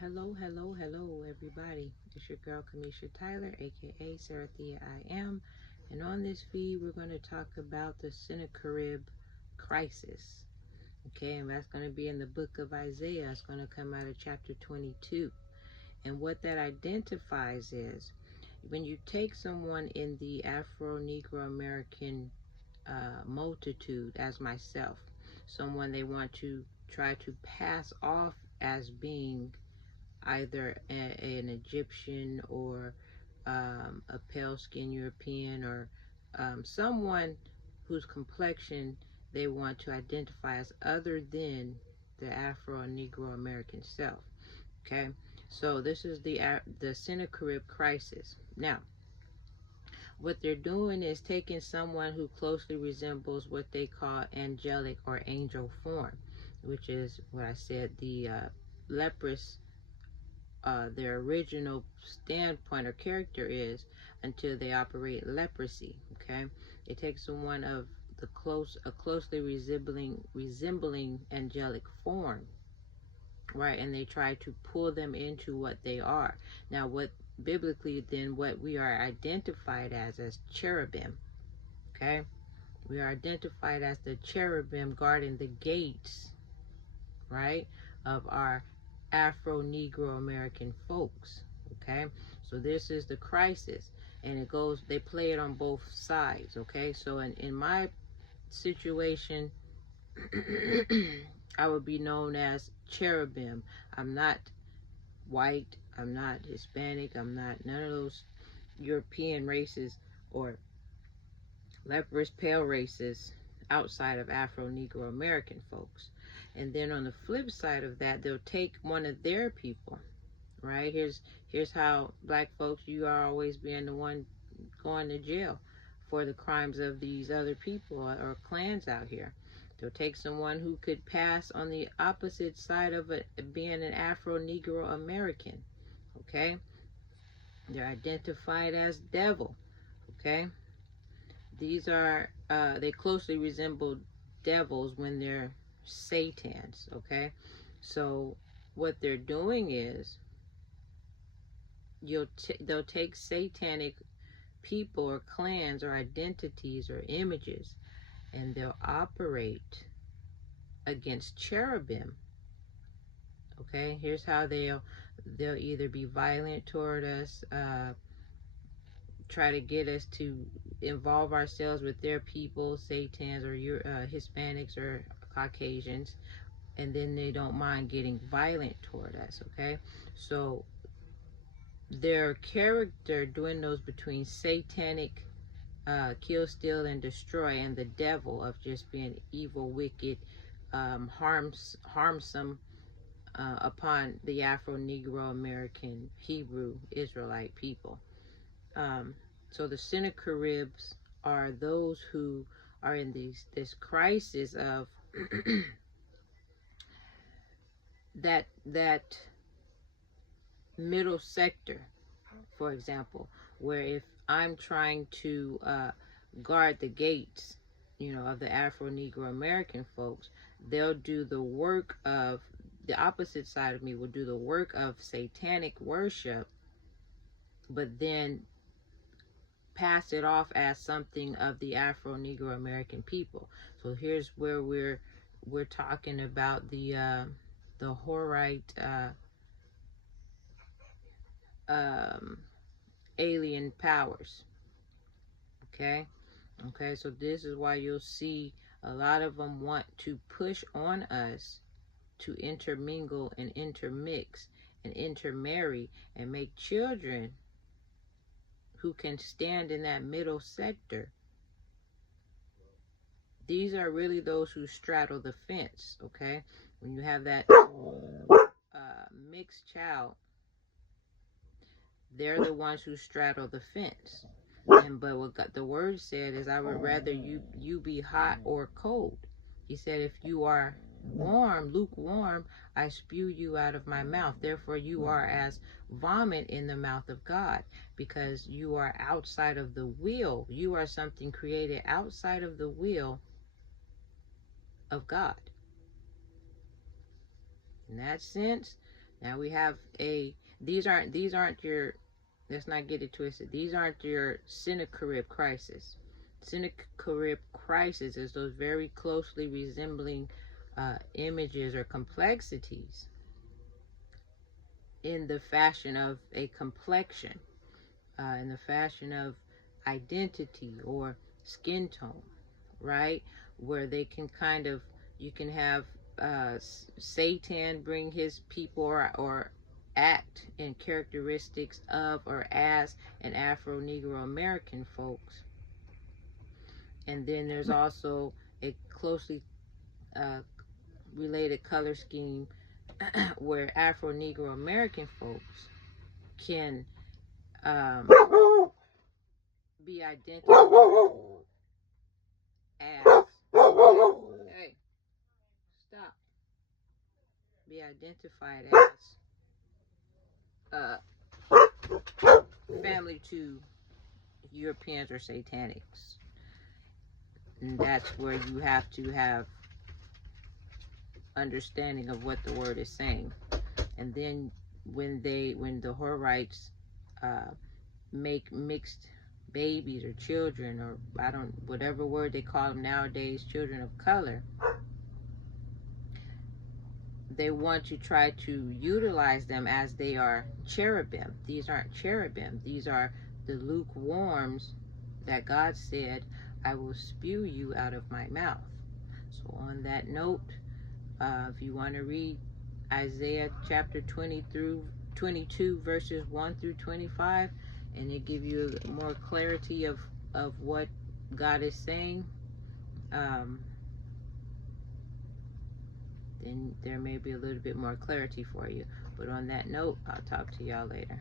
Hello, hello, hello, everybody. It's your girl, Kamisha Tyler, aka Sarah Thea I Am. And on this feed, we're going to talk about the Sennacherib crisis. Okay, and that's going to be in the book of Isaiah. It's going to come out of chapter 22. And what that identifies is when you take someone in the Afro-Negro American multitude, as myself, someone they want to try to pass off as being either an Egyptian or a pale skinned European or someone whose complexion they want to identify as other than the Afro and Negro American self. Okay, so this is the Sennacherib crisis. Now, what they're doing is taking someone who closely resembles what they call angelic or angel form, which is what I said, the leprous, their original standpoint or character is until they operate leprosy. Okay, it takes someone of a closely resembling angelic form, right, and they try to pull them into what they are. Now, what biblically then what we are identified as cherubim. Okay, we are identified as the cherubim guarding the gates, right, of our Afro-Negro American folks. Okay, so this is the crisis, and it goes, they play it on both sides. Okay, so in my situation, I would be known as cherubim. I'm not white, I'm not Hispanic, I'm not none of those European races or leprous pale races outside of Afro-Negro American folks. And then on the flip side of that, they'll take one of their people, right? Here's how black folks, you are always being the one going to jail for the crimes of these other people or clans out here. They'll take someone who could pass on the opposite side of it, being an Afro-Negro American, okay? They're identified as devil, okay? These are, they closely resemble devils when they're satans, okay? So what they're doing is they'll take satanic people or clans or identities or images, and they'll operate against cherubim. Okay, here's how they'll either be violent toward us, try to get us to involve ourselves with their people, Satans or Hispanics or Caucasians, and then they don't mind getting violent toward us. Okay, so their character dwindles between satanic, kill, steal, and destroy, and the devil of just being evil, wicked, harmsome upon the Afro-Negro American Hebrew Israelite people. So the Sennacheribs are those who are in this crisis of that middle sector, for example, where if I'm trying to guard the gates, of the Afro-Negro American folks, they'll do the work of, the opposite side of me will do the work of satanic worship, but then pass it off as something of the Afro-Negro American people. So here's where we're talking about the Horite alien powers. Okay, so this is why you'll see a lot of them want to push on us to intermingle and intermix and intermarry and make children who can stand in that middle sector. These are really those who straddle the fence. Okay, when you have that mixed child, they're the ones who straddle the fence. But what the word said is, I would rather you be hot or cold. He said, if you are lukewarm, I spew you out of my mouth. Therefore you are as vomit in the mouth of God, because you are outside of the will. You are something created outside of the will of God. In that sense, Now we have these aren't your, let's not get it twisted. These aren't your Sennacherib crisis. Sennacherib crisis is those very closely resembling images or complexities in the fashion of a complexion, in the fashion of identity or skin tone, right? Where they can kind of, you can have Satan bring his people or act in characteristics of or as an Afro-Negro American folks. And then there's also a closely related color scheme where Afro-Negro American folks can be identified as, hey, stop, be identified as family to Europeans or Satanics. And that's where you have to have understanding of what the word is saying. And then when the Horites make mixed babies or children, or whatever word they call them nowadays, children of color, they want to try to utilize them as they are cherubim. These aren't cherubim. These are the lukewarms that God said, I will spew you out of my mouth. So on that note, if you want to read Isaiah chapter 20 through 22 verses 1 through 25, and it give you more clarity of what God is saying, then there may be a little bit more clarity for you. But on that note, I'll talk to y'all later.